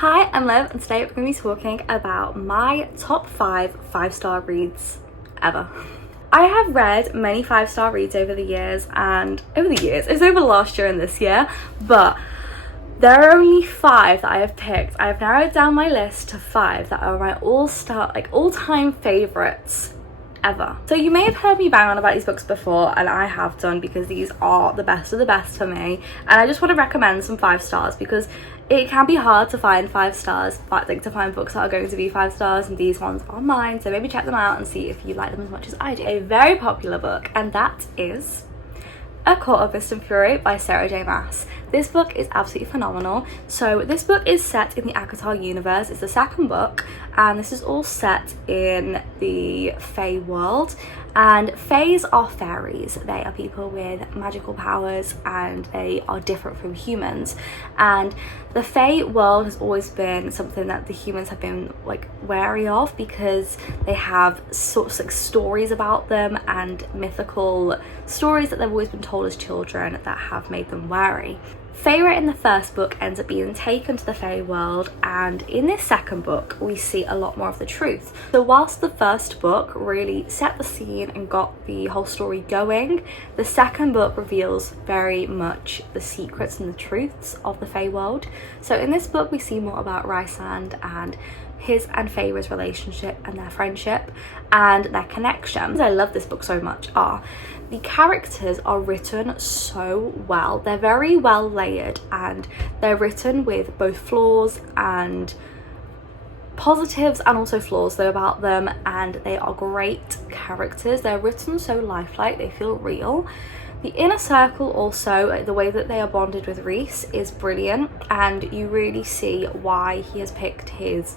Hi, I'm Liv, and today we're going to be talking about my top 5-star reads ever. I have read many 5-star reads over the years, it's over last year and this year, but there are only 5 that I have picked. I have narrowed down my list to 5 that are my all-time favourites ever. So you may have heard me bang on about these books before, and I have done, because these are the best of the best for me, and I just want to recommend some 5 stars because it can be hard to find 5 stars, like to find books that are going to be 5 stars, and these ones are mine, so maybe check them out and see if you like them as much as I do. A very popular book, and that is A Court of Mist and Fury by Sarah J. Maas. This book is absolutely phenomenal. So this book is set in the ACOTAR universe. It's the second book, and this is all set in the Fae world. And Faes are fairies. They are people with magical powers, and they are different from humans. And the Fae world has always been something that the humans have been wary of, because they have sorts of stories about them and mythical stories that they've always been told as children that have made them wary. Feyre in the first book ends up being taken to the Fae world, and in this second book we see a lot more of the truth. So whilst the first book really set the scene and got the whole story going, the second book reveals very much the secrets and the truths of the Fae world. So in this book we see more about Rhysand and his and Feyre's relationship and their friendship and their connection. I love this book so much the characters are written so well. They're very well layered, and they're written with both flaws and positives and also flaws though about them, and they are great characters. They're written so lifelike, they feel real. The inner circle also, the way that they are bonded with Rhys is brilliant, and you really see why he has picked his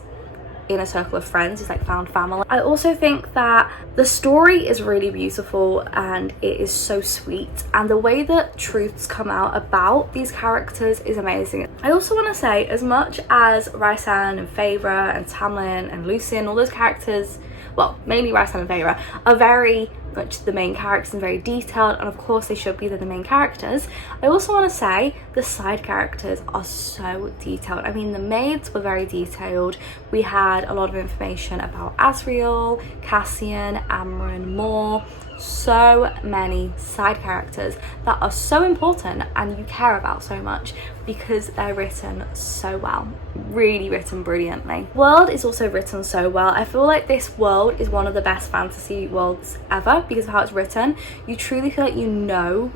inner circle of friends. He's found family. I also think that the story is really beautiful and it is so sweet, and the way that truths come out about these characters is amazing. I also want to say, as much as Rhysand and Feyre and Tamlin and Lucien, all those characters, well, mainly Rhysand and Feyre, are very much the main characters and very detailed, and of course they should be, they're the main characters. I also want to say the side characters are so detailed. I mean, the maids were very detailed. We had a lot of information about Asriel, Cassian, Amren, Moore. So many side characters that are so important and you care about so much because they're written so well, really written brilliantly. World is also written so well. I feel like this world is one of the best fantasy worlds ever because of how it's written. You truly feel like you know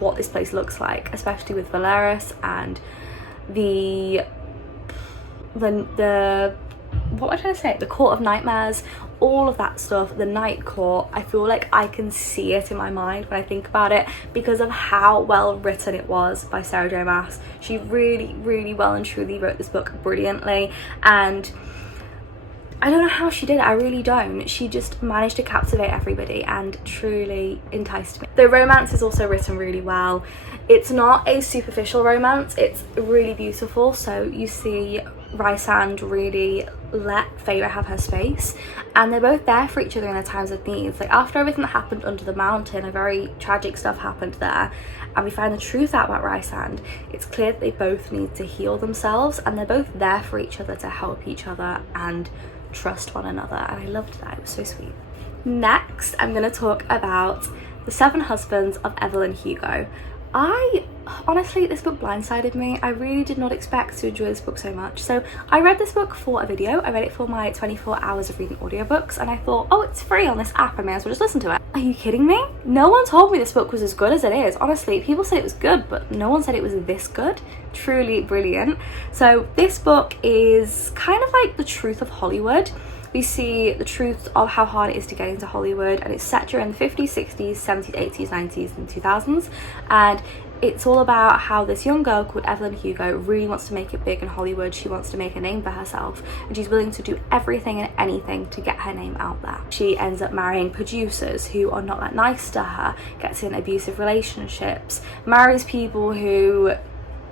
what this place looks like, especially with Valeris and the what am I trying to say? The Court of Nightmares, all of that stuff, the Night Court. I feel like I can see it in my mind when I think about it because of how well written it was by Sarah J. Maas. She really, really well and truly wrote this book brilliantly, and I don't know how she did it, I really don't. She just managed to captivate everybody and truly enticed me. The romance is also written really well. It's not a superficial romance, it's really beautiful. So you see Rhysand really let Feyre have her space, and they're both there for each other in their times of need. After everything that happened under the mountain, a very tragic stuff happened there, and we find the truth out about Rhysand. It's clear that they both need to heal themselves, and they're both there for each other to help each other and trust one another, and I loved that. It was so sweet. Next, I'm going to talk about The 7 Husbands of Evelyn Hugo. Honestly, this book blindsided me. I really did not expect to enjoy this book so much. So I read this book for a video. I read it for my 24 hours of reading audiobooks, and I thought, oh, it's free on this app, I may as well just listen to it. Are you kidding me? No one told me this book was as good as it is. Honestly, people said it was good, but no one said it was this good. Truly brilliant. So this book is kind of like the truth of Hollywood. We see the truth of how hard it is to get into Hollywood, and it's set during the 50s, 60s, 70s, 80s, 90s and 2000s, and it's all about how this young girl called Evelyn Hugo really wants to make it big in Hollywood. She wants to make a name for herself, and she's willing to do everything and anything to get her name out there. She ends up marrying producers who are not that nice to her, gets in abusive relationships, marries people who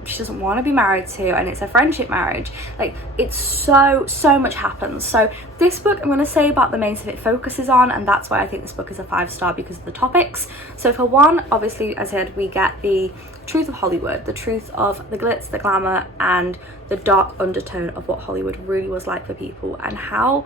she doesn't want to be married to, and it's a friendship marriage. Like, it's so much happens. So this book, I'm going to say about the main stuff it focuses on, and that's why I think this book is a 5-star, because of the topics. So for one, obviously, as I said, we get the truth of Hollywood, the truth of the glitz, the glamour, and the dark undertone of what Hollywood really was like for people, and how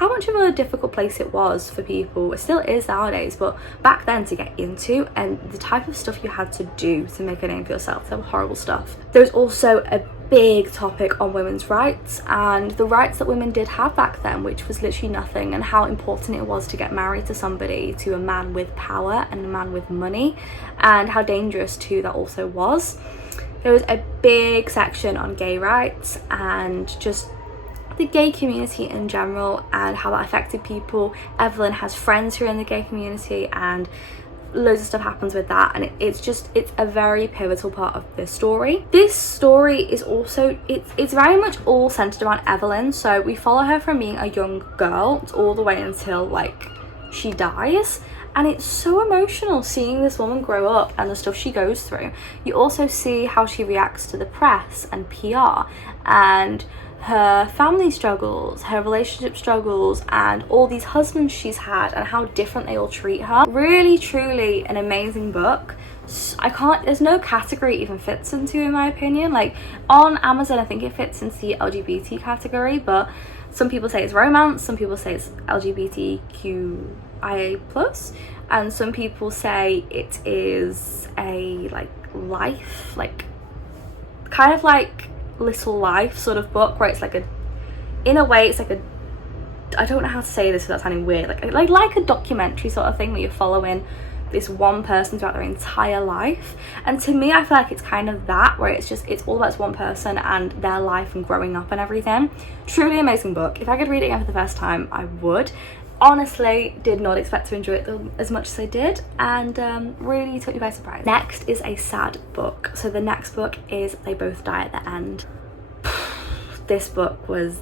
much of a difficult place it was for people. It still is nowadays, but back then to get into, and the type of stuff you had to do to make a name for yourself. That was horrible stuff. There's also a big topic on women's rights and the rights that women did have back then, which was literally nothing, and how important it was to get married to somebody, to a man with power and a man with money, and how dangerous too that also was. There was a big section on gay rights and just the gay community in general, and how that affected people. Evelyn has friends who are in the gay community, and loads of stuff happens with that, and it's a very pivotal part of this story. This story is also, it's very much all centered around Evelyn. So we follow her from being a young girl all the way until like she dies, and it's so emotional seeing this woman grow up and the stuff she goes through. You also see how she reacts to the press and PR, and her family struggles, her relationship struggles, and all these husbands she's had, and how different they all treat her. Really, truly an amazing book. There's no category it even fits into, in my opinion. Like, on Amazon, I think it fits into the LGBT category, but some people say it's romance, some people say it's LGBTQIA+, and some people say it is a, like, life, like, kind of like Little Life sort of book, where it's like in a way it's like I don't know how to say this without sounding weird, like a documentary sort of thing, where you're following this one person throughout their entire life. And to me, I feel like it's kind of that, where it's all about this one person and their life and growing up and everything. Truly amazing book. If I could read it again for the first time, I would. Honestly, did not expect to enjoy it as much as I did, and really took me by surprise. Next is a sad book. So the next book is They Both Die at the End. This book was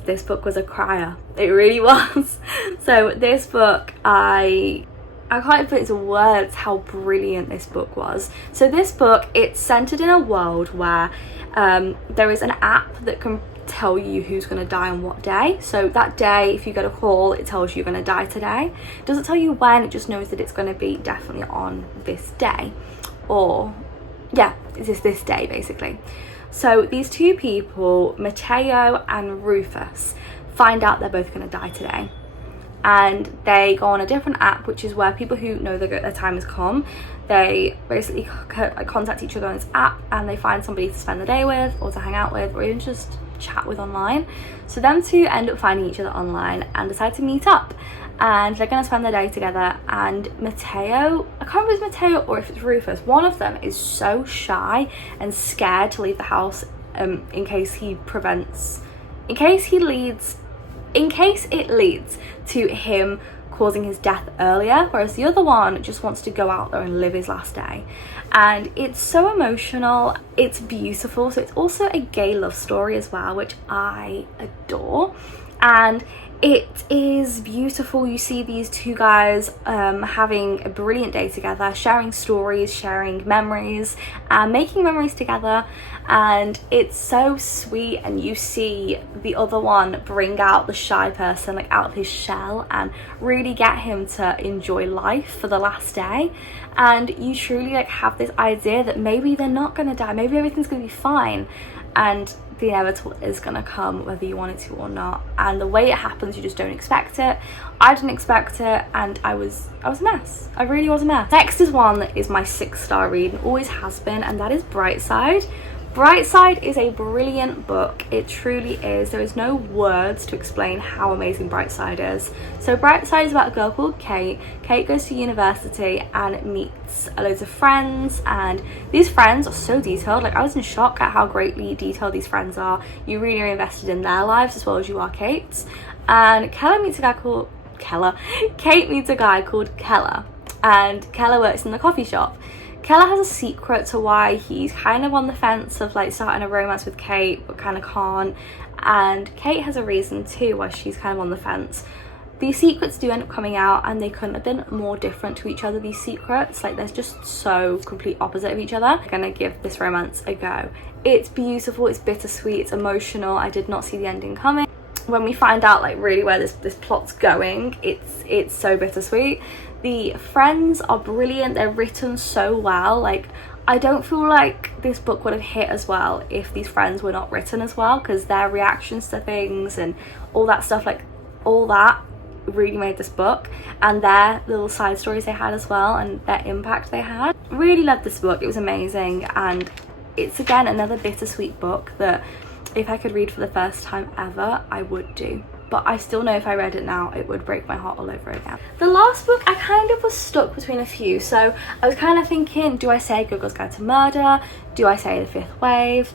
a crier. It really was. So this book, I can't even put into words how brilliant this book was. So this book, it's centered in a world where there is an app that can tell you who's going to die on what day. So that day, if you get a call, it tells you you're going to die today. It doesn't tell you when, it just knows that it's going to be definitely on this day, or yeah, it's this day basically. So these two people, Mateo and Rufus, find out they're both going to die today, and they go on a different app, which is where people who know their time has come, they basically contact each other on this app, and they find somebody to spend the day with, or to hang out with, or even just chat with online. So them two end up finding each other online and decide to meet up, and they're going to spend their day together. And Mateo, I can't remember if it's Mateo or if it's Rufus, one of them is so shy and scared to leave the house in case it leads to him causing his death earlier, whereas the other one just wants to go out there and live his last day. And it's so emotional, it's beautiful. So it's also a gay love story as well, which I adore, and it is beautiful. You see these two guys having a brilliant day together, sharing stories, sharing memories, and making memories together, and it's so sweet. And you see the other one bring out the shy person, like, out of his shell, and really get him to enjoy life for the last day. And you truly like have this idea that maybe they're not going to die, maybe everything's going to be fine, and the inevitable is going to come whether you want it to or not. And the way it happens, you just don't expect it. I didn't expect it, and I was a mess. I really was a mess. Next is one that is my 6-star read, and always has been, and that is Brightside. Brightside is a brilliant book. It truly is. There is no words to explain how amazing Brightside is. So Brightside is about a girl called Kate. Kate goes to university and meets loads of friends, and these friends are so detailed. Like, I was in shock at how greatly detailed these friends are. You really are invested in their lives as well as you are Kate's. And Kate meets a guy called Keller, and Keller works in the coffee shop. Keller has a secret to why he's kind of on the fence of like starting a romance with Kate, but kind of can't. And Kate has a reason too why she's kind of on the fence. These secrets do end up coming out, and they couldn't have been more different to each other, these secrets. Like, they're just so complete opposite of each other. I'm gonna give this romance a go. It's beautiful, it's bittersweet, it's emotional. I did not see the ending coming. When we find out like really where this plot's going, it's so bittersweet. The friends are brilliant, they're written so well. Like, I don't feel like this book would have hit as well if these friends were not written as well, because their reactions to things and all that stuff, like all that really made this book, and their little side stories they had as well, and their impact they had. Really loved this book. It was amazing, and it's again another bittersweet book that if I could read for the first time ever, I would do. But I still know if I read it now, it would break my heart all over again. The last book, I kind of was stuck between a few. So I was kind of thinking, do I say Good Girl's Guide to Murder? Do I say The Fifth Wave?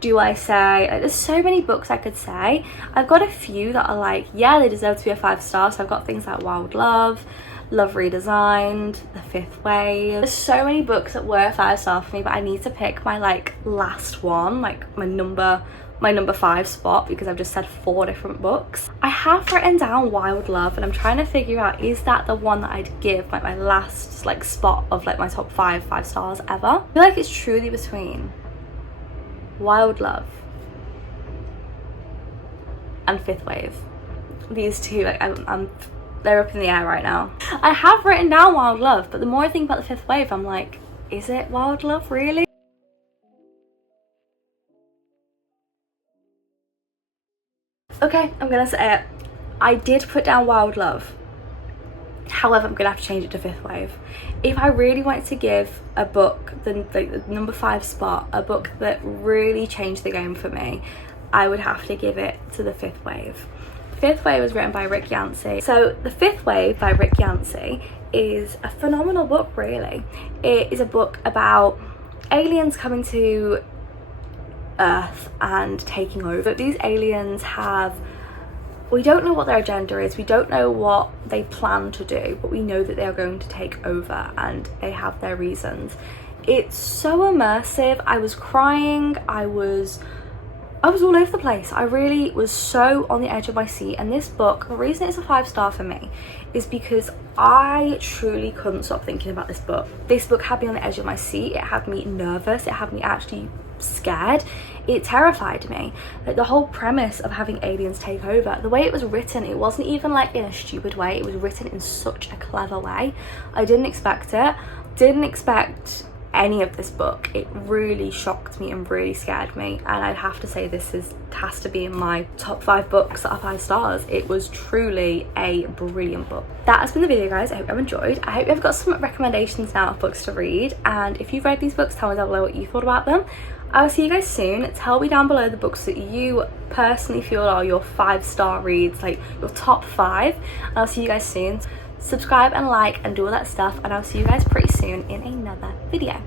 Do I say, like, there's so many books I could say. I've got a few that are like, yeah, they deserve to be a 5-star. So I've got things like Wild Love, Love Redesigned, The Fifth Wave. There's so many books that were 5-star for me, but I need to pick my like last one, like my number 5 spot, because I've just said 4 different books. I have written down Wild Love, and I'm trying to figure out, is that the one that I'd give like my last like spot of like my top 5 stars ever? I feel like it's truly between Wild Love and Fifth Wave. These two, like they're up in the air right now. I have written down Wild Love, but the more I think about The Fifth Wave, I'm like, is it Wild Love really? Okay, I'm gonna say it. I did put down Wild Love. However, I'm gonna have to change it to Fifth Wave. If I really wanted to give a book the number 5 spot, a book that really changed the game for me, I would have to give it to The Fifth Wave. Fifth Wave was written by Rick Yancey. So The Fifth Wave by Rick Yancey is a phenomenal book, really. It is a book about aliens coming to Earth and taking over. These aliens we don't know what their agenda is, we don't know what they plan to do, but we know that they are going to take over and they have their reasons. It's so immersive. I was crying, I was all over the place. I really was so on the edge of my seat. And this book, the reason it's a 5-star for me is because I truly couldn't stop thinking about this book. This book had me on the edge of my seat. It had me nervous, it had me actually scared. It terrified me. Like, the whole premise of having aliens take over, the way it was written, it wasn't even like in a stupid way, it was written in such a clever way. I didn't expect it, didn't expect any of this book. It really shocked me and really scared me, and I'd have to say this has to be in my top 5 books that are 5 stars. It was truly a brilliant book. That has been the video, guys. I hope you've enjoyed. I hope you've got some recommendations now of books to read, and if you've read these books, tell me down below what you thought about them. I'll see you guys soon. Tell me down below the books that you personally feel are your 5-star reads, like your top 5. I'll see you guys soon. Subscribe and like and do all that stuff, and I'll see you guys pretty soon in another video.